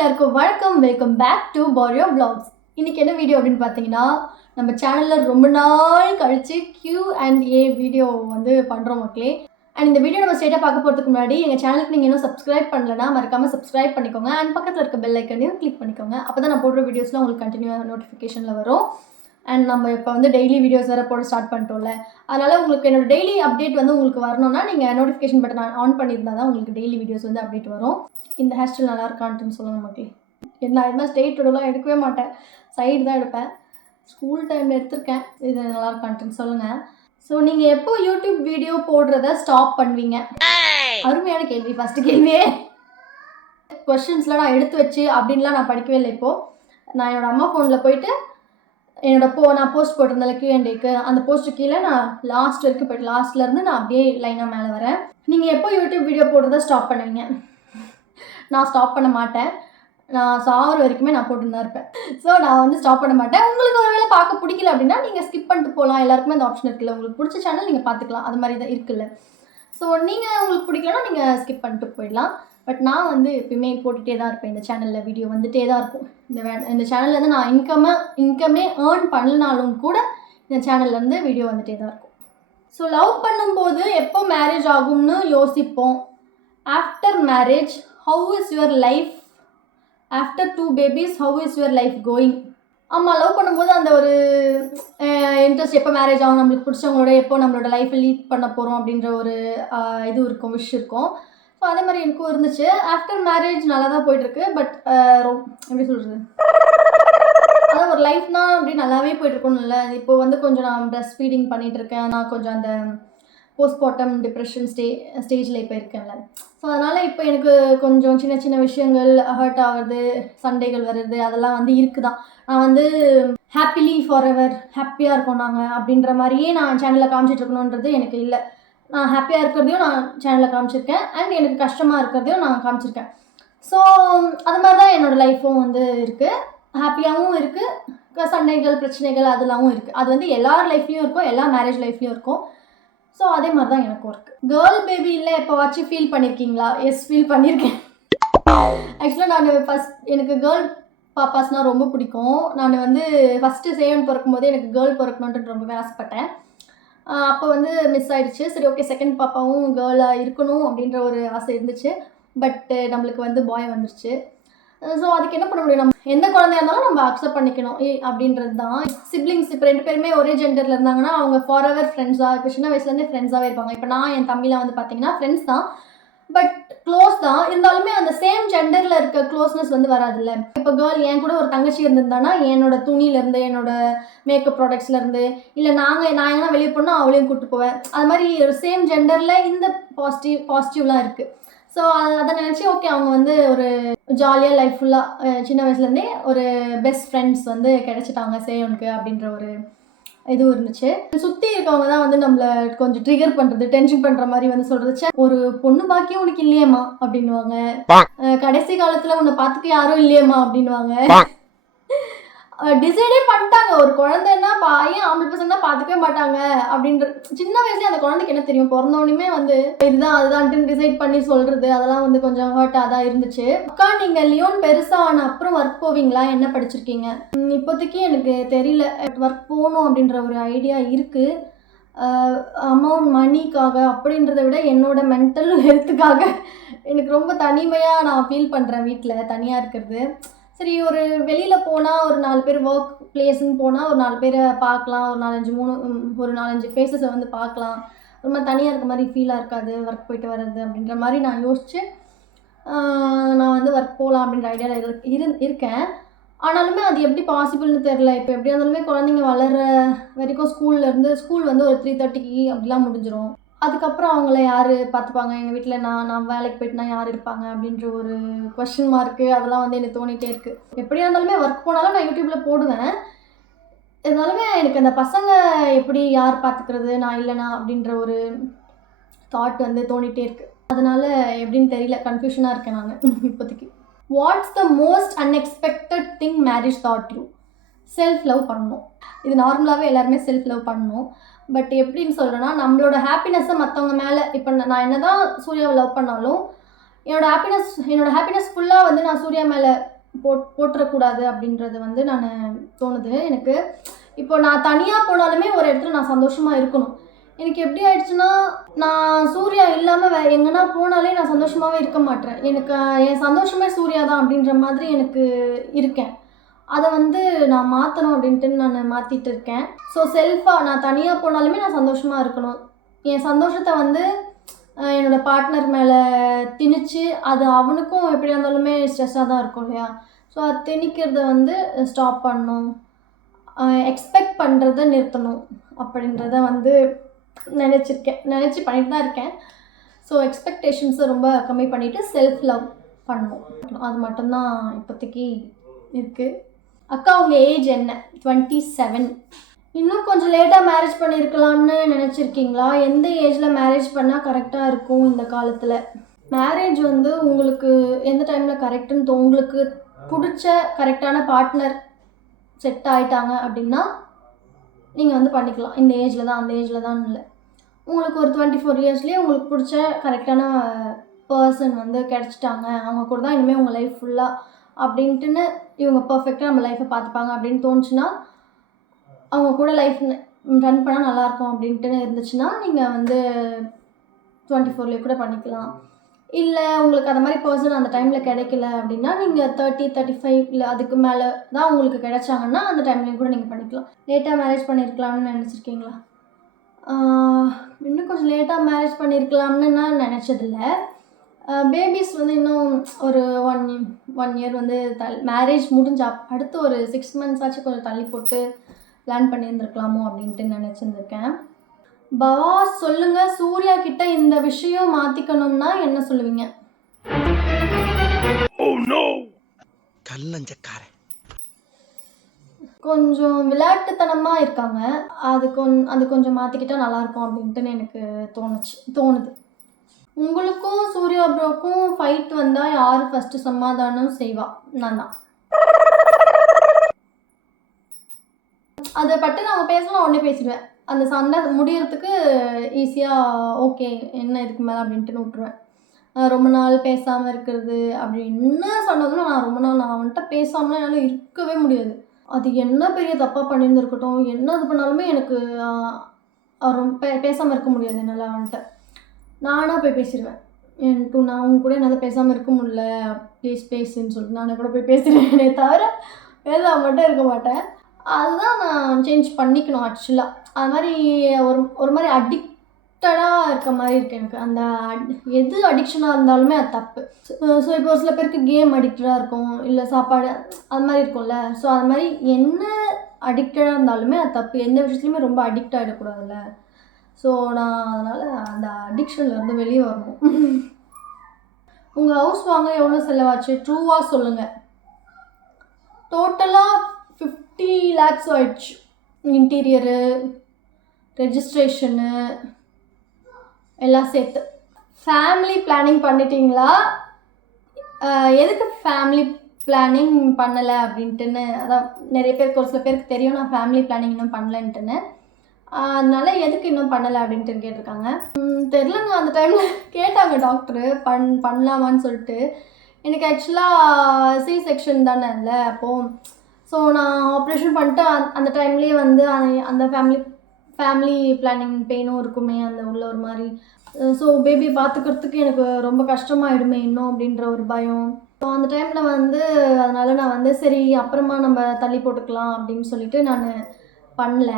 எல்லாருக்கும் வணக்கம். Welcome back to பாரியோ vlogs. இன்னைக்கு என்ன வீடியோ அப்படின்னு பார்த்தீங்கன்னா, நம்ம சேனலில் ரொம்ப நாள் கழிச்சு Q&A வீடியோ வந்து பண்ணுறோம் மக்களே. அண்ட் இந்த வீடியோ நம்ம ஸ்ட்ரெயிட்டாக பார்க்க போகிறதுக்கு முன்னாடி எங்கள் சேனலுக்கு நீங்கள் இன்னும் சப்ஸ்கிரைப் பண்ணலன்னா மறக்காமல் சப்ஸ்கிரைப் பண்ணிக்கோங்க. அண்ட் பக்கத்தில் இருக்க பெல் ஐக்கனையும் கிளிக் பண்ணிக்கோங்க. அப்போ தான் நான் போடுற வீடியோஸ்லாம் உங்களுக்கு கண்டினியூவாக நோட்டிஃபிகேஷனில் வரும். அண்ட் நம்ம இப்போ வந்து டெய்லி வீடியோஸ் வேறு போட ஸ்டார்ட் பண்ணிட்டோம்ல, அதனால் உங்களுக்கு என்னோட டெய்லி அப்டேட் வந்து உங்களுக்கு வரணும்னா நீங்கள் நோட்டிஃபிகேஷன் பட்டன் ஆன் பண்ணியிருந்தால் தான் உங்களுக்கு டெய்லி வீடியோஸ் வந்து அப்டேட் வரும். இந்த ஹேர் ஸ்டைல் நல்லா இருக்கான்ட்டுன்னு சொல்லுங்கள் மக்களே. நான் இது மாதிரி ஸ்ட்ரெயிட் விடலாம் எடுக்கவே மாட்டேன், சைடு தான் எடுப்பேன். ஸ்கூல் டைமில் எடுத்திருக்கேன். இது நல்லா இருக்கான்ட்டுன்னு சொல்லுங்கள். ஸோ நீங்கள் எப்போ யூடியூப் வீடியோ போடுறத ஸ்டாப் பண்ணுவீங்க? அருமையான கேள்வி. ஃபஸ்ட்டு கேள்வியே கொஷின்ஸ்லாம் நான் எடுத்து வச்சு அப்படின்லாம் நான் படிக்கவே இல்லை. இப்போது நான் என்னோடய அம்மா ஃபோனில் போயிட்டு நான் போஸ்ட் போட்டிருந்தேன் Q&Aக்கு, அந்த போஸ்ட்டு கீழே நான் லாஸ்ட் வரைக்கும் போய்ட்டு லாஸ்ட்லேருந்து நான் அப்படியே லைனாக மேலே வரேன். நீங்கள் எப்போ யூடியூப் வீடியோ போடுறத ஸ்டாப் பண்ணுவீங்க? நான் ஸ்டாப் பண்ண மாட்டேன். நான் சாகிற வரைக்குமே நான் போட்டுன்னு தான் இருப்பேன். ஸோ நான் வந்து ஸ்டாப் பண்ண மாட்டேன். உங்களுக்கு ஒரு வேளை பார்க்க பிடிக்கல அப்படின்னா நீங்கள் ஸ்கிப் பண்ணிட்டு போகலாம். எல்லாருக்குமே அந்த ஆப்ஷன் இருக்குல்ல. உங்களுக்கு பிடிச்ச சேனல் நீங்கள் பார்த்துக்கலாம், அது மாதிரி தான் இருக்குல்ல. ஸோ நீங்கள் உங்களுக்கு பிடிக்கலன்னா நீங்கள் ஸ்கிப் பண்ணிட்டு போயிடலாம். பட் நான் வந்து எப்பயுமே போட்டுகிட்டே தான் இருப்பேன். இந்த சேனலில் வீடியோ வந்துகிட்டே தான் இருக்கும். இந்த சேனல்லேருந்து நான் இன்கமே ஏர்ன் பண்ணலனாலும் கூட இந்த சேனல்லேருந்து வீடியோ வந்துகிட்டே தான் இருக்கும். ஸோ லவ் பண்ணும்போது எப்போ மேரேஜ் ஆகும்னு யோசிப்போம். After marriage how is your life? After 2 babies how is your life going? ஆமாம், லவ் பண்ணும்போது அந்த ஒரு இன்ட்ரெஸ்ட், எப்போ மேரேஜ் ஆகும், நம்மளுக்கு பிடிச்சவங்களோட எப்போ நம்மளோட லைஃப்பை லீட் பண்ண போகிறோம் அப்படின்ற ஒரு இது இருக்கும், விஷ் இருக்கும். ஸோ அதே மாதிரி எனக்கும் இருந்துச்சு. ஆஃப்டர் மேரேஜ் நல்லா தான் போயிட்டுருக்கு. பட் எப்படி சொல்கிறது, அதான் ஒரு லைஃப்னா அப்படி நல்லாவே போயிட்டுருக்கணும் இல்லை. இப்போ வந்து கொஞ்சம் நான் பிரஸ்ட் ஃபீடிங் பண்ணிகிட்ருக்கேன். நான் கொஞ்சம் அந்த போஸ்ட்மார்ட்டம் டிப்ரெஷன் ஸ்டேஜில் இப்போ இருக்கேன்ல. ஸோ அதனால் இப்போ எனக்கு கொஞ்சம் சின்ன சின்ன விஷயங்கள் ஹர்ட் ஆகுது, சண்டைகள் வருது, அதெல்லாம் வந்து இருக்குதான். நான் வந்து ஹாப்பிலி ஃபார் எவர், ஹாப்பியாக இருக்கோம் நாங்கள் அப்படின்ற மாதிரியே நான் சேனலில் காமிச்சிட்ருக்கணுன்றது எனக்கு இல்லை. நான் ஹாப்பியாக இருக்கிறதையும் நான் சேனலில் காமிச்சிருக்கேன், அண்ட் எனக்கு கஷ்டமாக இருக்கிறதையும் நான் காமிச்சிருக்கேன். ஸோ அது மாதிரி தான் என்னோடய லைஃப்பும் வந்து இருக்குது. ஹாப்பியாகவும் இருக்குது, சண்டைகள் பிரச்சனைகள் அதெல்லாமும் இருக்குது. அது வந்து எல்லார் லைஃப்லேயும் இருக்கும், எல்லா மேரேஜ் லைஃப்லேயும் இருக்கும். ஸோ அதே மாதிரி தான் எனக்கும் இருக்குது. கேர்ள் பேபி இல்லை எப்போவாச்சும் ஃபீல் பண்ணியிருக்கீங்களா? எஸ், ஃபீல் பண்ணியிருக்கேன். ஆக்சுவலாக நான் எனக்கு கேர்ள் பாப்பாஸ்னால் ரொம்ப பிடிக்கும். நான் வந்து ஃபஸ்ட்டு சேவன் பிறக்கும்போது எனக்கு கேர்ள் பிறக்கணுன்ட்டு ரொம்பவே ஆசைப்பட்டேன். அப்போ வந்து மிஸ் ஆகிடுச்சு. சரி, ஓகே, செகண்ட் பாப்பாவும் கேர்ளாக இருக்கணும் அப்படின்ற ஒரு ஆசை இருந்துச்சு. பட்டு நம்மளுக்கு வந்து பாய் வந்துருச்சு. ஸோ அதுக்கு என்ன பண்ண முடியும்? நம்ம எந்த குழந்தையா இருந்தாலும் நம்ம அக்செப்ட் பண்ணிக்கணும் அப்படின்றது தான். சிப்ளிங்ஸ் இப்போ 2 பேருமே ஒரே ஜெண்டரில் இருந்தாங்கன்னா அவங்க ஃபார் எவர் ஃப்ரெண்ட்ஸாக, இப்போ சின்ன வயசுலேருந்தே ஃப்ரெண்ட்ஸாகவே இருப்பாங்க. இப்போ நான் என் தம்பிலாம் வந்து பார்த்தீங்கன்னா ஃப்ரெண்ட்ஸ் தான், பட் க்ளோஸ் தான். இருந்தாலுமே அந்த சேம் ஜெண்டரில் இருக்க க்ளோஸ்னஸ் வந்து வராதுல்ல. இப்போ கேர்ள் என் கூட ஒரு தங்கச்சி இருந்திருந்தானா என்னோட துணியிலேருந்து, என்னோட மேக்கப் ப்ராடக்ட்ஸ்லேருந்து, இல்லை நான் எங்கன்னா வெளியே போனால் அவளையும் கூப்பிட்டு போவேன். அது மாதிரி ஒரு சேம் ஜெண்டரில் இந்த பாசிட்டிவ்லாம் இருக்குது. ஸோ அதை நினச்சி ஓகே, அவங்க வந்து ஒரு ஜாலியாக லைஃப் ஃபுல்லாக சின்ன வயசுலேருந்தே ஒரு பெஸ்ட் ஃப்ரெண்ட்ஸ் வந்து கிடச்சிட்டாங்க சேவனுக்கு அப்படின்ற ஒரு இதுவும் இருந்துச்சு. சுற்றி இருக்கவங்க தான் வந்து நம்மளை கொஞ்சம் ட்ரிகர் பண்ணுறது, டென்ஷன் பண்ணுற மாதிரி வந்து சொல்கிறது, ஒரு பொண்ணு பாக்கியும் உனக்கு இல்லையேம்மா அப்படின்வாங்க. கடைசி காலத்தில் உன்னை பார்த்துக்க யாரும் இல்லையேம்மா அப்படின்வாங்க. டிசைடே பண்ணிட்டாங்க, ஒரு குழந்தைன்னா பையன் ஆம்பளை பசங்கன்னா பார்த்துக்கவே மாட்டாங்க அப்படின்ற. சின்ன வயசுலேயே அந்த குழந்தைக்கு என்ன தெரியும், பிறந்தோடனே வந்து இதுதான் அதுதான்ட்டு டிசைட் பண்ணி சொல்கிறது, அதெல்லாம் வந்து கொஞ்சம் ஹர்ட்டாக தான் இருந்துச்சு. அக்கா, நீங்கள் லியோன் பெருசாக ஆன அப்புறம் ஒர்க் போவீங்களா? என்ன படிச்சிருக்கீங்க? இப்போதைக்கு எனக்கு தெரியல. ஒர்க் போகணும் அப்படின்ற ஒரு ஐடியா இருக்குது. அமௌண்ட் மணிக்காக அப்படின்றத விட என்னோட மென்டல் ஹெல்த்துக்காக எனக்கு ரொம்ப தனிமையாக நான் ஃபீல் பண்ணுறேன் வீட்டில் தனியாக இருக்கிறது. சரி, ஒரு வெளியில் போனால் ஒரு 4 பேர் ஒர்க் பிளேஸ்ன்னு போனால் ஒரு 4 பேரை பார்க்கலாம், ஒரு 4-5 ஃபேஸஸை வந்து பார்க்கலாம். ரொம்ப தனியாக இருக்க மாதிரி ஃபீலாக இருக்காது ஒர்க் போயிட்டு வர்றது அப்படின்ற மாதிரி நான் யோசித்து நான் வந்து ஒர்க் போகலாம் அப்படின்ற ஐடியாவில் இருக்கேன். ஆனாலுமே அது எப்படி பாசிபிள்னு தெரில. இப்போ எப்படியா இருந்தாலுமே குழந்தைங்க வளர்கிற வரைக்கும் ஸ்கூல் வந்து ஒரு 3:30 அப்படிலாம் முடிஞ்சிடும். அதுக்கப்புறம் அவங்கள யார் பார்த்துப்பாங்க? எங்கள் வீட்டில் நான் வேலைக்கு போயிட்டுனா யார் இருப்பாங்க அப்படின்ற ஒரு கொஷின் மார்க்கு அதெல்லாம் வந்து எனக்கு தோணிகிட்டே இருக்குது. எப்படியா இருந்தாலுமே ஒர்க் போனாலும் நான் யூடியூப்பில் போடுவேன். இருந்தாலுமே எனக்கு அந்த பசங்க எப்படி யார் பார்த்துக்கிறது நான் இல்லைனா அப்படின்ற ஒரு தாட் வந்து தோணிகிட்டே இருக்குது. அதனால் எப்படின்னு தெரியல, கன்ஃபியூஷனாக இருக்கேன் நான் இப்போதைக்கு. What's the most unexpected thing marriage thought you? Self love பண்ணணும். இது நார்மலாகவே எல்லாருமே செல்ஃப் லவ் பண்ணணும். பட் எப்படின்னு சொல்கிறேன்னா, நம்மளோட ஹாப்பினஸ்ஸை மற்றவங்க மேலே, இப்போ நான் என்ன தான் சூர்யாவை லவ் பண்ணாலும் என்னோட ஹாப்பினஸ் ஃபுல்லாக வந்து நான் சூர்யா மேலே போட்டுறக்கூடாது அப்படின்றது வந்து நான் தோணுது எனக்கு. இப்போ நான் தனியாக போனாலுமே ஒரு இடத்துல நான் சந்தோஷமாக இருக்கணும். எனக்கு எப்படி ஆயிடுச்சுன்னா, நான் சூர்யா இல்லாமல் எங்கன்னா போனாலே நான் சந்தோஷமாகவே இருக்க மாட்டேன். எனக்கு என் சந்தோஷமே சூர்யா தான் அப்படின்ற மாதிரி எனக்கு இருக்கேன். அதை வந்து நான் மாற்றணும் அப்படின்ட்டு நான் மாற்றிட்டு இருக்கேன். ஸோ செல்ஃபாக நான் தனியாக போனாலுமே நான் சந்தோஷமாக இருக்கணும். என் சந்தோஷத்தை வந்து என்னோடய பார்ட்னர் மேலே திணிச்சு அது அவனுக்கும் எப்படியா இருந்தாலுமே ஸ்ட்ரெஸ்ஸாக தான் இருக்கும் இல்லையா. ஸோ அது திணிக்கிறத வந்து ஸ்டாப் பண்ணணும், எக்ஸ்பெக்ட் பண்ணுறத நிறுத்தணும் அப்படின்றத வந்து நினச்சி பண்ணிட்டு தான் இருக்கேன். ஸோ எக்ஸ்பெக்டேஷன்ஸை ரொம்ப கம்மி பண்ணிவிட்டு செல்ஃப் லவ் பண்ணணும். அது மட்டும்தான் இப்போதைக்கு இருக்குது. அக்கா உங்கள் ஏஜ் என்ன? 27. இன்னும் கொஞ்சம் லேட்டாக மேரேஜ் பண்ணியிருக்கலாம்னு நினச்சிருக்கீங்களா? எந்த ஏஜில் மேரேஜ் பண்ணால் கரெக்டாக இருக்கும் இந்த காலத்தில்? மேரேஜ் வந்து உங்களுக்கு எந்த டைமில் கரெக்டுன்னு உங்களுக்கு பிடிச்ச கரெக்டான பார்ட்னர் செட் ஆகிட்டாங்க அப்படின்னா நீங்கள் வந்து பண்ணிக்கலாம். இந்த ஏஜில் தான் அந்த ஏஜில் தான் இல்லை. உங்களுக்கு ஒரு 24 இயர்ஸ்லேயே உங்களுக்கு பிடிச்ச கரெக்டான பர்சன் வந்து கிடச்சிட்டாங்க, அவங்க கூட தான் இனிமேல் உங்கள் லைஃப் ஃபுல்லாக அப்படின்ட்டுன்னு இவங்க பர்ஃபெக்டாக நம்ம லைஃப்பை பார்த்துப்பாங்க அப்படின்னு தோணுச்சுன்னா, அவங்க கூட லைஃப் ரன் பண்ணால் நல்லாயிருக்கும் அப்படின்ட்டு இருந்துச்சுன்னா நீங்கள் வந்து 24லேயே கூட பண்ணிக்கலாம். இல்லை உங்களுக்கு அந்த மாதிரி பர்சன் அந்த டைமில் கிடைக்கல அப்படின்னா நீங்கள் 30, 35 இல்லை அதுக்கு மேலே தான் உங்களுக்கு கிடைச்சாங்கன்னா அந்த டைம்லேயும் கூட நீங்கள் பண்ணிக்கலாம். லேட்டாக மேரேஜ் பண்ணியிருக்கலாம்னு நினச்சிருக்கீங்களா? இன்னும் கொஞ்சம் லேட்டாக மேரேஜ் பண்ணியிருக்கலாம்னு நான் நினச்சதில்லை. பேபிஸ் வந்து இன்னும் ஒரு 1 இயர் வந்து மேரேஜ் முடிஞ்சா அடுத்து ஒரு 6 months ஆச்சு கொஞ்சம் தள்ளி போட்டு பிளான் பண்ணியிருந்துருக்கலாமோ அப்படின்ட்டு நினச்சிருந்துருக்கேன். பவா சொல்லுங்கள், சூர்யா கிட்ட இந்த விஷயம் மாற்றிக்கணும்னா என்ன சொல்லுவீங்க? கொஞ்சம் விளையாட்டுத்தனமாக இருக்காங்க, அது கொஞ்சம் மாற்றிக்கிட்டால் நல்லாயிருக்கும் அப்படின்ட்டு எனக்கு தோணுது. உங்களுக்கும் சூர்யா ப்ரோக்கும் ஃபைட் வந்தால் யார் ஃபஸ்ட்டு சமாதானம் செய்வா? நான் தான். அதை பற்றி நான் பேசலாம், உடனே பேசிடுவேன். அந்த சண்டை முடியறதுக்கு ஈஸியாக ஓகே என்ன இதுக்கு மேலே அப்படின்ட்டு விட்டுருவேன். ரொம்ப நாள் பேசாமல் இருக்கிறது அப்படின்னு சொன்னதும் நான் அவன்கிட்ட பேசாமல் என்னால் இருக்கவே முடியாது. அது என்ன பெரிய தப்பாக பண்ணியிருந்துருக்கட்டும், என்ன இது பண்ணாலுமே எனக்கு ரொம்ப பேசாமல் இருக்க முடியாது என்னால். அவன்கிட்ட நானாக போய் பேசிடுவேன். நான் அவங்க கூட என்னால் பேசாமல் இருக்க முடியல, பேசுன்னு சொல்லிட்டு நானே கூட போய் பேசிடுவேனே தவிர பேசாமல் மட்டும் இருக்க மாட்டேன். அதுதான் நான் சேஞ்ச் பண்ணிக்கணும் ஆக்சுவலாக. அது மாதிரி ஒரு மாதிரி அடிக்டடாக இருக்க மாதிரி இருக்குது எனக்கு. அந்த எது அடிக்ஷனாக இருந்தாலுமே அது தப்பு. ஸோ இப்போ ஒரு சில பேருக்கு கேம் அடிக்டடாக இருக்கும், இல்லை சாப்பாடு அது மாதிரி இருக்கும்ல. ஸோ அது மாதிரி என்ன அடிக்டடாக இருந்தாலுமே அது தப்பு. எந்த விஷயத்துலையுமே ரொம்ப அடிக்ட் ஆகிடக்கூடாதுல்ல. ஸோ நான் அதனால் அந்த அடிக்ஷன்லேருந்து வெளியே வரணும். உங்கள் ஹவுஸ் வாங்க எவ்வளோ செலவாச்சு? ட்ரூவாக சொல்லுங்கள். டோட்டலாக 50 lakhs ஆயிடுச்சு. இன்டீரியரு, ரெஜிஸ்ட்ரேஷனு எல்லாம் சேர்த்து. ஃபேமிலி பிளானிங் பண்ணிட்டீங்களா? எதுக்கு ஃபேமிலி பிளானிங் பண்ணலை அப்படின்ட்டுன்னு, அதான் நிறைய பேருக்கு ஒரு சில பேருக்கு தெரியும் நான் ஃபேமிலி பிளானிங் இன்னும் பண்ணலன்ட்டுன்னு. அதனால எதுக்கு இன்னும் பண்ணலை அப்படின்ட்டு கேட்டிருக்காங்க. தெரிலங்க, அந்த டைமில் கேட்டாங்க டாக்டரு பண்ணலாமான்னு சொல்லிட்டு. எனக்கு ஆக்சுவலாக சி செக்ஷன் தானே இல்லை அப்போது. ஸோ நான் ஆப்ரேஷன் பண்ணிட்டு அந்த டைம்லேயே வந்து அந்த ஃபேமிலி பிளானிங் பெயினும் இருக்குமே அந்த உள்ள ஒரு மாதிரி. ஸோ பேபியை பார்த்துக்கிறதுக்கு எனக்கு ரொம்ப கஷ்டமாயிடுமே இன்னும் அப்படின்ற ஒரு பயம். ஸோ அந்த டைமில் வந்து அதனால் நான் வந்து சரி அப்புறமா நம்ம தள்ளி போட்டுக்கலாம் அப்படின்னு சொல்லிட்டு நான் பண்ணல.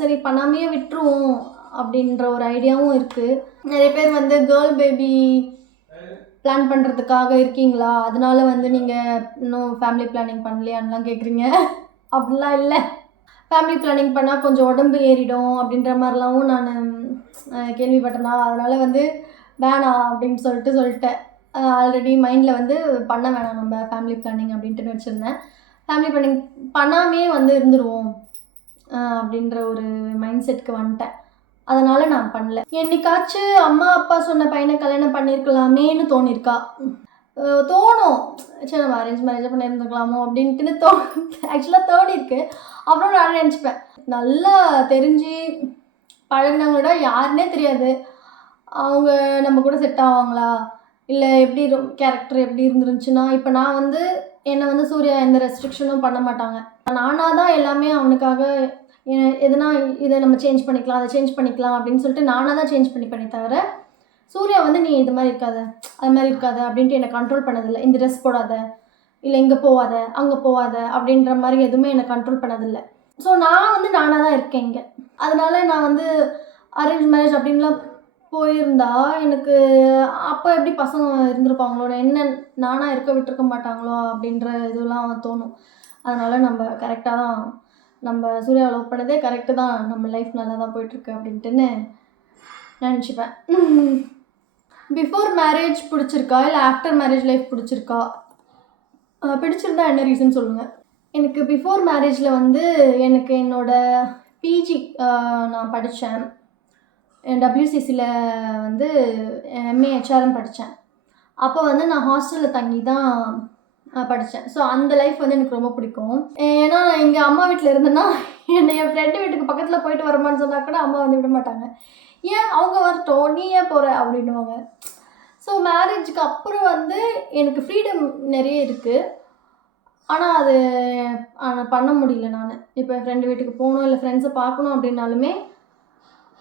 சரி பண்ணாமையே விட்டுருவோம் அப்படின்ற ஒரு ஐடியாவும் இருக்குது. நிறைய பேர் வந்து கேர்ள் பேபி பிளான் பண்ணுறதுக்காக இருக்கீங்களா, அதனால வந்து நீங்கள் இன்னும் ஃபேமிலி பிளானிங் பண்ணலையான்லாம் கேட்குறீங்க. அப்படிலாம் இல்லை. ஃபேமிலி பிளானிங் பண்ணால் கொஞ்சம் உடம்பு ஏறிடும் அப்படின்ற மாதிரிலாம் நான் கேள்விப்பட்டேனா, அதனால் வந்து வேணாம் அப்படின்னு சொல்லிட்டேன். ஆல்ரெடி மைண்டில் வந்து பண்ண வேணாம் நம்ம ஃபேமிலி பிளானிங் அப்படின்ட்டு வச்சுருந்தேன். ஃபேமிலி பிளானிங் பண்ணாமே வந்து இருந்துருவோம் அப்படின்ற ஒரு மைண்ட் செட்டுக்கு வந்துட்டேன். அதனால் நான் பண்ணல. என்னைக்காச்சும் அம்மா அப்பா சொன்ன பையனை கல்யாணம் பண்ணியிருக்கலாமேன்னு தோணியிருக்கா? தோணும், சரி நம்ம அரேஞ்ச் மேரேஜாக பண்ணியிருந்துக்கலாமோ அப்படின்ட்டுன்னு ஆக்சுவலாக தோணிருக்கு. அப்புறம் நான் நினச்சிப்பேன், நல்லா தெரிஞ்சு பழகினவங்களோட யாருன்னே தெரியாது, அவங்க நம்ம கூட செட் ஆவாங்களா, இல்லை எப்படி கேரக்டர் எப்படி இருந்துருந்துச்சுன்னா, இப்போ நான் வந்து என்னை வந்து சூர்யா எந்த ரெஸ்ட்ரிக்ஷனும் பண்ண மாட்டாங்க. நானாக தான் எல்லாமே அவனுக்காக எதுனா இதை நம்ம சேஞ்ச் பண்ணிக்கலாம், அதை சேஞ்ச் பண்ணிக்கலாம் அப்படின்னு சொல்லிட்டு நானாக தான் சேஞ்ச் பண்ணிப்பேனே தவிர, சூர்யா வந்து நீ இது மாதிரி இருக்காத, அது மாதிரி இருக்காத அப்படின்ட்டு என்னை கண்ட்ரோல் பண்ணதில்லை. இந்த ட்ரெஸ் போடாத, இல்லை இங்கே போகாத, அங்கே போகாத அப்படின்ற மாதிரி எதுவுமே என்னை கண்ட்ரோல் பண்ணதில்லை. ஸோ நான் வந்து நானாக தான் இருக்கேன் இங்கே. அதனால நான் வந்து அரேஞ்ச் மேரேஜ் அப்படின்லாம் போயிருந்தா எனக்கு அப்போ எப்படி பசங்க இருந்திருப்பாங்களோ, என்ன நானாக இருக்க விட்டுருக்க மாட்டாங்களோ அப்படின்ற இதெல்லாம் தோணும். அதனால் நம்ம கரெக்டாக தான் நம்ம சூர்யாவை லவ் பண்ணதே கரெக்டு தான், நம்ம லைஃப் நல்லா தான் போயிட்டுருக்கு அப்படின்ட்டுன்னு நினச்சிப்பேன். பிஃபோர் மேரேஜ் பிடிச்சிருக்கா இல்லை ஆஃப்டர் மேரேஜ் லைஃப் பிடிச்சிருக்கா? பிடிச்சிருந்தா என்ன ரீசன் சொல்லுங்கள். எனக்கு பிஃபோர் மேரேஜில் வந்து எனக்கு என்னோடய பிஜி நான் படித்தேன். WCCயில் வந்து MA HRM படித்தேன். அப்போ வந்து நான் ஹாஸ்டலில் தங்கி தான் படித்தேன். ஸோ அந்த லைஃப் வந்து எனக்கு ரொம்ப பிடிக்கும். ஏன்னா நான் இங்கே அம்மா வீட்டில் இருந்தேன்னா என்னை என் ஃப்ரெண்டு வீட்டுக்கு பக்கத்தில் போயிட்டு வரமான்னு சொன்னால் கூட அம்மா வந்து விட மாட்டாங்க. ஏன் அவங்க வரட்டும், நீ ஏன் போகிற அப்படின்னுவாங்க. ஸோ மேரேஜுக்கு அப்புறம் வந்து எனக்கு ஃப்ரீடம் நிறைய இருக்குது. ஆனால் அது பண்ண முடியல. நான் இப்போ என் ஃப்ரெண்டு வீட்டுக்கு போகணும் இல்லை ஃப்ரெண்ட்ஸை பார்க்கணும் அப்படின்னாலுமே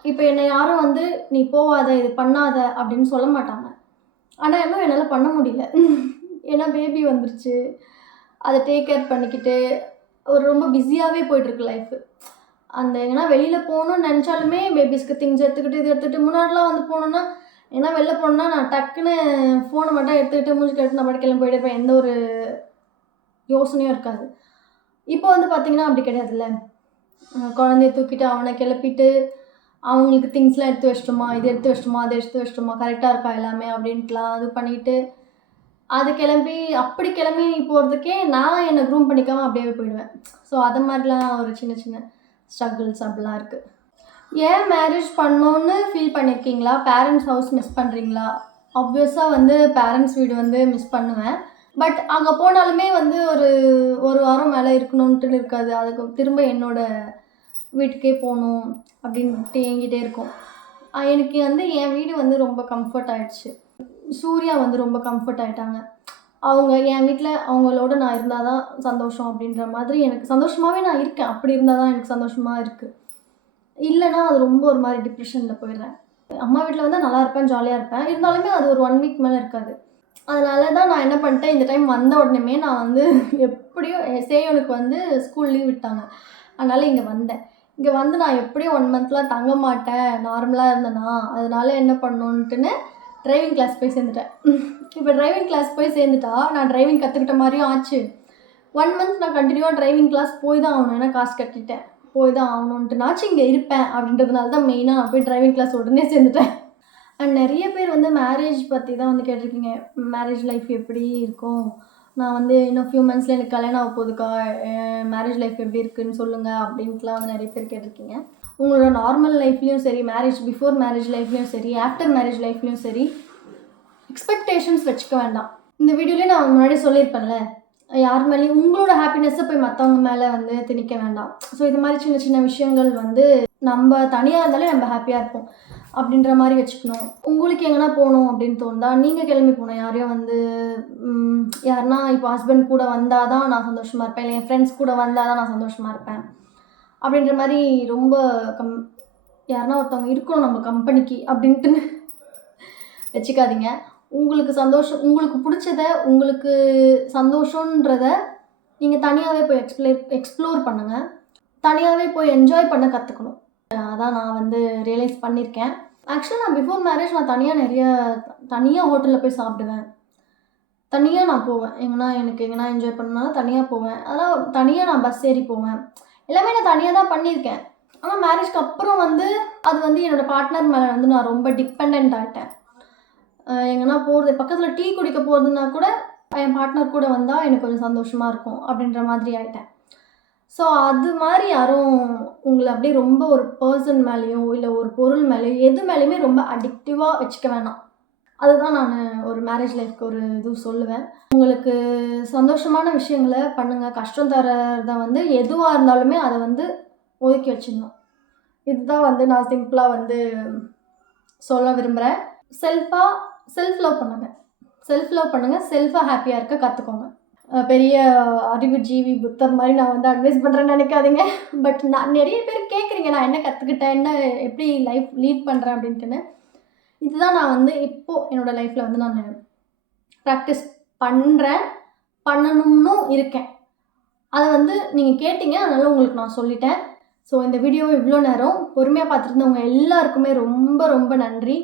இப்போ என்னை யாரும் வந்து நீ போகாத, இது பண்ணாத அப்படின்னு சொல்ல மாட்டாங்க. ஆனால் இன்னும் என்னால் பண்ண முடியல. ஏன்னா பேபி வந்துருச்சு, அதை டேக் கேர் பண்ணிக்கிட்டு ஒரு ரொம்ப பிஸியாகவே போய்ட்டுருக்கு லைஃபு. அந்த எங்கன்னா வெளியில் போகணுன்னு நினச்சாலுமே பேபிஸ்க்கு திங்ஸ் எடுத்துக்கிட்டு இது எடுத்துகிட்டு, முன்னாடிலாம் வந்து போகணுன்னா ஏன்னா வெளில போனோன்னா நான் டக்குன்னு ஃபோனை மட்டும் எடுத்துக்கிட்டு மூஞ்சி கட்டு நான் கிளம்பி போயிட்டு இருப்பேன். எந்த ஒரு யோசனையும் இருக்காது. இப்போ வந்து பார்த்திங்கன்னா அப்படி கிடையாதுல்ல. குழந்தைய தூக்கிட்டு அவனை கிளப்பிட்டு அவங்களுக்கு திங்ஸ்லாம் எடுத்து வச்சிட்டோமா, இது எடுத்து வச்சிட்டோமா, அதை எடுத்து வச்சிட்டோமா, கரெக்டாக இருக்கா எல்லாமே அப்படின்ட்டுலாம் இது பண்ணிவிட்டு அது அப்படி கிளம்பி போகிறதுக்கே நான் என்னை க்ரூம் பண்ணிக்காமல் அப்படியே போயிடுவேன். ஸோ அது மாதிரிலாம் ஒரு சின்ன சின்ன ஸ்ட்ரகிள்ஸ் அப்படிலாம் இருக்குது. ஏன் மேரேஜ் பண்ணோன்னு ஃபீல் பண்ணியிருக்கீங்களா? பேரண்ட்ஸ் ஹவுஸ் மிஸ் பண்ணுறீங்களா? ஆப்வியஸாக வந்து பேரண்ட்ஸ் வீடு வந்து மிஸ் பண்ணுவேன். பட் அங்கே போனாலுமே வந்து ஒரு வாரம் மேலே இருக்கணுன்ட்டு இருக்காது. அதுக்கு திரும்ப என்னோடய வீட்டுக்கே போகணும் அப்படின்ட்டு என்கிட்டே இருக்கும். எனக்கு வந்து என் வீடு வந்து ரொம்ப கம்ஃபர்ட் ஆகிடுச்சு. சூர்யா வந்து ரொம்ப கம்ஃபர்ட் ஆகிட்டாங்க. அவங்க என் வீட்டில் அவங்களோட நான் இருந்தால் தான் சந்தோஷம் அப்படின்ற மாதிரி எனக்கு சந்தோஷமாகவே நான் இருக்கேன். அப்படி இருந்தால் தான் எனக்கு சந்தோஷமாக இருக்குது. இல்லைனா அது ரொம்ப ஒரு மாதிரி டிப்ரெஷனில் போயிடுறேன். அம்மா வீட்டில் வந்து நல்லா இருப்பேன், ஜாலியாக இருப்பேன். இருந்தாலுமே அது ஒரு 1 வீக் மேலே இருக்காது. அதனால தான் நான் என்ன பண்ணிட்டேன், இந்த டைம் வந்த உடனேமே நான் வந்து எப்படியோ சேயோனுக்கு வந்து ஸ்கூல் லீவ் விட்டாங்க. அதனால் இங்கே வந்தேன். இங்கே வந்து நான் எப்படியும் 1 மந்த்லாம் தங்க மாட்டேன், நார்மலாக இருந்தேன்னா. அதனால என்ன பண்ணணுன்ட்டுன்னு டிரைவிங் கிளாஸ் போய் சேர்ந்துட்டேன். இப்போ டிரைவிங் கிளாஸ் போய் சேர்ந்துட்டா நான் டிரைவிங் கற்றுக்கிட்ட மாதிரியும் ஆச்சு. 1 மந்த் நான் கண்டினியூவாக டிரைவிங் கிளாஸ் போய் தான் ஆகணும். ஏன்னா காசு கட்டிட்டேன், போய் தான் ஆகணுன்ட்டுனாச்சும் இங்கே இருப்பேன் அப்படின்றதுனால தான் மெயினாக நான் போய் டிரைவிங் கிளாஸ் உடனே சேர்ந்துட்டேன். அண்ட் நிறைய பேர் வந்து மேரேஜ் பற்றி தான் வந்து கேட்டிருக்கீங்க. மேரேஜ் லைஃப் எப்படி இருக்கும், நான் வந்து இன்னும் ஃபியூ மந்த்ஸில் எனக்கு கல்யாணம் ஆக போகுதுக்கா, மேரேஜ் லைஃப் எப்படி இருக்குதுன்னு சொல்லுங்கள் அப்படின்ட்டுலாம் வந்து நிறைய பேர் கேட்டிருக்கீங்க. உங்களோட நார்மல் லைஃப்லேயும் சரி, மேரேஜ் பிஃபோர் மேரேஜ் லைஃப்லேயும் சரி, ஆஃப்டர் மேரேஜ் லைஃப்லேயும் சரி, எக்ஸ்பெக்டேஷன்ஸ் வச்சுக்க வேண்டாம். இந்த வீடியோலேயே நான் முன்னாடி சொல்லியிருப்பேன்ல, யார் மேலேயும் உங்களோட ஹாப்பினஸ்ஸை போய் மற்றவங்க மேலே வந்து திணிக்க வேண்டாம். ஸோ இது மாதிரி சின்ன சின்ன விஷயங்கள் வந்து நம்ம தனியாக இருந்தாலே நம்ம ஹாப்பியாக இருப்போம் அப்படின்ற மாதிரி வச்சுக்கணும். உங்களுக்கு எங்கன்னா போகணும் அப்படின்னு தோணுதா நீங்கள் கிளம்பி போகணும். யாரையும் வந்து யாருன்னா இப்போ ஹஸ்பண்ட் கூட வந்தால் தான் நான் சந்தோஷமாக இருப்பேன், இல்லை என் ஃப்ரெண்ட்ஸ் கூட வந்தால் தான் நான் சந்தோஷமாக இருப்பேன் அப்படின்ற மாதிரி ரொம்ப யாருன்னா ஒருத்தவங்க இருக்கணும் நம்ம கம்பெனிக்கு அப்படின்ட்டு வச்சுக்காதீங்க. உங்களுக்கு சந்தோஷம், உங்களுக்கு பிடிச்சத, உங்களுக்கு சந்தோஷன்றத நீங்கள் தனியாகவே போய் எக்ஸ்ப்ளோர் பண்ணுங்கள். தனியாகவே போய் என்ஜாய் பண்ண கற்றுக்கணும். அதான் நான் வந்து ரியலைஸ் பண்ணியிருக்கேன். ஆக்சுவலாக நான் பிஃபோர் மேரேஜ் நான் தனியாக ஹோட்டலில் போய் சாப்பிடுவேன், தனியாக நான் போவேன். எனக்கு எங்கன்னா என்ஜாய் பண்ணாலும் தனியாக போவேன். அதெல்லாம் தனியாக நான் பஸ் ஏறி போவேன். எல்லாமே நான் தனியாக தான் பண்ணியிருக்கேன். ஆனால் மேரேஜ்க்கு அப்புறம் வந்து அது வந்து என்னோடய பார்ட்னர் மேலே வந்து நான் ரொம்ப டிபெண்ட் ஆகிட்டேன். எங்கன்னா போகிறது, பக்கத்தில் டீ குடிக்க போகிறதுனா கூட என் பார்ட்னர் கூட வந்தால் எனக்கு கொஞ்சம் சந்தோஷமாக இருக்கும் அப்படின்ற மாதிரி ஆகிட்டேன். ஸோ அது மாதிரி யாரும் உங்களை அப்படியே ரொம்ப ஒரு பர்சன் மேலேயோ இல்லை ஒரு பொருள் மேலேயோ எது மேலேயுமே ரொம்ப அடிக்டிவாக வச்சுக்க வேணாம். அதுதான் நான் ஒரு மேரேஜ் லைஃப்க்கு ஒரு இது சொல்லுவேன். உங்களுக்கு சந்தோஷமான விஷயங்களை பண்ணுங்கள். கஷ்டம் தரதை வந்து எதுவாக இருந்தாலுமே அதை வந்து ஒதுக்கி வச்சிடணும். இதுதான் வந்து நான் சிம்பிளாக வந்து சொல்ல விரும்புகிறேன். செல்ஃப் லவ் பண்ணுங்கள். செல்ஃப் லவ் பண்ணுங்கள், செல்ஃபாக ஹாப்பியாக இருக்க கற்றுக்கோங்க. பெரிய அறிவு ஜீவி புத்தர் மாதிரி நான் வந்து அட்வைஸ் பண்ணுறேன்னு நினைக்காதீங்க. பட் நான் நிறைய பேர் கேட்குறீங்க நான் என்ன கற்றுக்கிட்டேன், என்ன எப்படி லைஃப் லீட் பண்ணுறேன் அப்படின்ட்டுன்னு. இதுதான் நான் வந்து இப்போது என்னோடய லைஃப்பில் வந்து நான் ப்ராக்டிஸ் பண்ணுறேன், பண்ணணும்னு இருக்கேன். அதை வந்து நீங்கள் கேட்டீங்க, அதனால் உங்களுக்கு நான் சொல்லிட்டேன். ஸோ இந்த வீடியோவை இவ்வளோ நேரம் பொறுமையாக பார்த்துருந்தவங்க எல்லாருக்குமே ரொம்ப ரொம்ப நன்றி.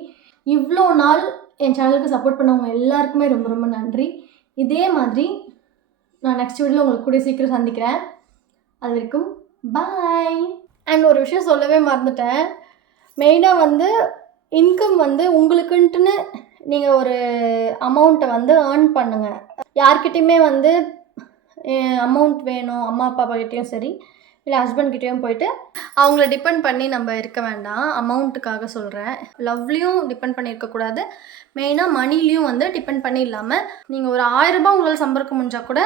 இவ்வளோ நாள் என் சேனலுக்கு சப்போர்ட் பண்ணவங்க எல்லாருக்குமே ரொம்ப ரொம்ப நன்றி. இதே மாதிரி நான் நெக்ஸ்ட் வீடியோவில் உங்களுக்கு கூட சீக்கிரம் சந்திக்கிறேன். அது வரைக்கும் பாய். அண்ட் ஒரு விஷயம் சொல்லவே மறந்துட்டேன். மெயினாக வந்து இன்கம் வந்து உங்களுக்குன்ட்டுன்னு நீங்கள் ஒரு அமௌண்ட்டை வந்து ஏர்ன் பண்ணுங்கள். யார்கிட்டையுமே வந்து அமௌண்ட் வேணும், அம்மா அப்பா கிட்டேயும் சரி இல்லை ஹஸ்பண்ட்கிட்டேயும் போயிட்டு அவங்கள டிபெண்ட் பண்ணி நம்ம இருக்க வேண்டாம். அமௌண்ட்டுக்காக சொல்கிறேன். லவ்லேயும் டிபெண்ட் பண்ணி இருக்கக்கூடாது, மெயினாக மணிலையும் வந்து டிபெண்ட் பண்ணி இல்லாமல் நீங்கள் ஒரு 1000 ரூபாய் உங்களால் சம்பாதிக்க முடிஞ்சால் கூட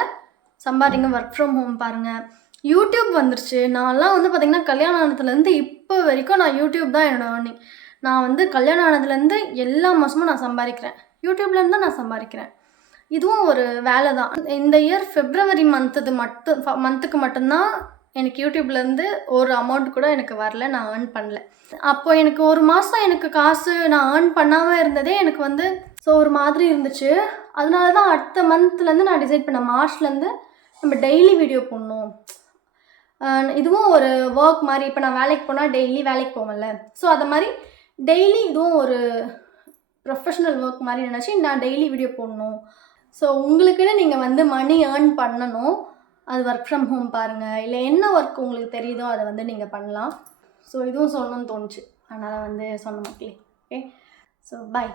சம்பாதிங்க. ஒர்க் ஃப்ரம் ஹோம் பாருங்கள். யூடியூப் வந்துருச்சு. நான்லாம் வந்து பார்த்திங்கன்னா கல்யாணம் ஆனதுலேருந்து இப்போ வரைக்கும் நான் யூடியூப் தான் என்னோடய ஏர்னிங். நான் வந்து கல்யாணம் ஆனதுலேருந்து எல்லா மாதமும் நான் சம்பாதிக்கிறேன். யூடியூப்லேருந்து தான் நான் சம்பாதிக்கிறேன். இதுவும் ஒரு வேலை தான். இந்த இயர் February மந்த்துக்கு மட்டும்தான் எனக்கு யூடியூப்லேருந்து ஒரு அமௌண்ட் கூட எனக்கு வரல, நான் ஏர்ன் பண்ணல. அப்போ எனக்கு ஒரு மாதம் எனக்கு காசு நான் ஏர்ன் பண்ணாமல் இருந்ததே எனக்கு வந்து ஸோ ஒரு மாதிரி இருந்துச்சு. அதனால தான் அடுத்த மந்த்லேருந்து நான் டிசைட் பண்ணேன், மார்ச்லேருந்து நம்ம டெய்லி வீடியோ போடணும். இதுவும் ஒரு ஒர்க் மாதிரி. இப்போ நான் வேலைக்கு போனால் டெய்லி வேலைக்கு போவேன்ல, ஸோ அதை மாதிரி டெய்லி இதுவும் ஒரு ப்ரொஃபஷ்னல் ஒர்க் மாதிரி நினச்சி நான் டெய்லி வீடியோ போடணும். ஸோ உங்களுக்குன்னு நீங்கள் வந்து மணி ஏர்ன் பண்ணணும். அது ஒர்க் ஃப்ரம் ஹோம் பாருங்கள், இல்லை என்ன ஒர்க் உங்களுக்கு தெரியுதோ அதை வந்து நீங்கள் பண்ணலாம். ஸோ இதுவும் சொல்லணும்னு தோணுச்சு, அதனால் வந்து சொன்ன மக்களே. Okay, so bye.